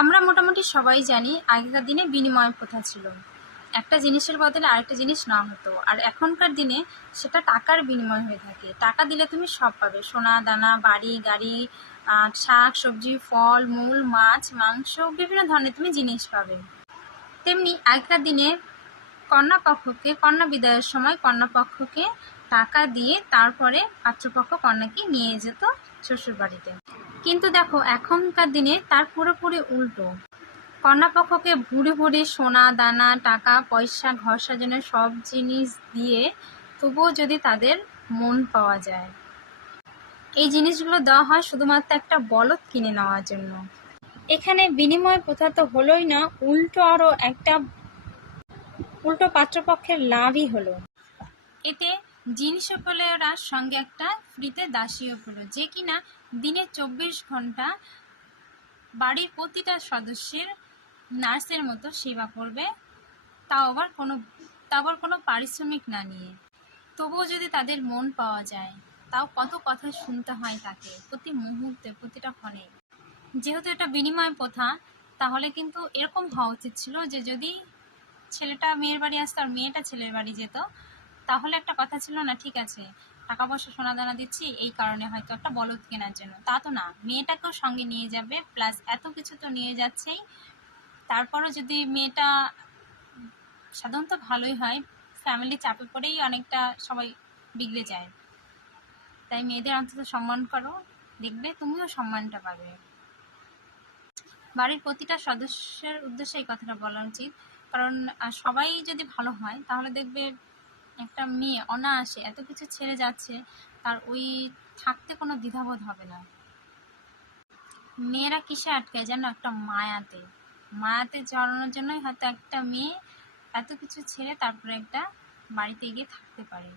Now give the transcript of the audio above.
আমরা মোটামুটি সবাই জানি আগেকার দিনে বিনিময় প্রথা ছিল। একটা জিনিসের বদলে আরেকটা জিনিস নেওয়া হতো, আর এখনকার দিনে সেটা টাকার বিনিময় হয়ে থাকে। টাকা দিলে তুমি সব পাবে, সোনা দানা, বাড়ি গাড়ি, শাক সবজি, ফল মূল, মাছ মাংস, বিভিন্ন ধরনের তুমি জিনিস পাবে। তেমনি আগেকার দিনে কন্যা বিদায়ের সময় কন্যাপক্ষকে টাকা দিয়ে তারপরে পাত্রপক্ষ কন্যাকে নিয়ে যেত শ্বশুর বাড়িতে। কিন্তু দেখো এখনকার দিনে তার পুরোপুরি উল্টো। কন্যাপক্ষকে ভুরি ভুরি সোনা দানা, টাকা পয়সা, ঘর সাজানোর সব জিনিস দিয়ে তবুও যদি তাদের মন পাওয়া যায়, এই জিনিসগুলো দেওয়া হয় শুধুমাত্র একটা বলদ কিনে নেওয়ার জন্য। এখানে বিনিময় প্রথা তো হলোই না, উল্টো পাত্রপক্ষের লাভই হলো। এতে জিনিসও পেলে ওরা, সঙ্গে একটা ফ্রিতে দাসীও পেলো, যে কিনা দিনে 24 ঘন্টা বাড়ির প্রতিটা সদস্যের নার্সের মতো সেবা করবে, তাও আবার কোনো পারিশ্রমিক না নিয়ে। তবুও যদি তাদের মন পাওয়া যায়, তাও কত কথা শুনতে হয় তাকে প্রতি মুহূর্তে, প্রতিটা ক্ষণে। যেহেতু এটা বিনিময় প্রথা, তাহলে কিন্তু এরকম হওয়া উচিত ছিল যে যদি ছেলেটা মেয়ের বাড়ি আসতো আর মেয়েটা ছেলের বাড়ি যেত, তাহলে একটা কথা ছিল না, ঠিক আছে টাকা পয়সা সোনা দানা দিচ্ছি এই কারণে, হয়তো একটা বলদ কেনার জন্য। তা তো না, মেয়েটাকেও সঙ্গে নিয়ে যাবে, প্লাস এত কিছু তো নিয়ে যাচ্ছেই। তারপরও যদি মেয়েটা সাধারণত ভালোই হয়, ফ্যামিলি চাপে পড়েই অনেকটা সবাই বিগড়ে যায়। তাই মেয়েদের অন্তত সম্মান করো, দেখবে তুমিও সম্মানটা পাবে। বাড়ির প্রতিটা সদস্যের উদ্দেশ্যে এই কথাটা বলা উচিত, কারণ সবাই যদি ভালো হয় তাহলে দেখবে একটা মেয়ে অনায়াসে এত কিছু ছেড়ে যাচ্ছে, তার ওই থাকতে কোনো দ্বিধাবোধ হবে না। মেয়েরা কিসে আটকায় জানো? একটা মায়াতে জড়ানোর জন্যই হয়তো একটা মেয়ে এত কিছু ছেড়ে তারপরে একটা বাড়িতে গিয়ে থাকতে পারে।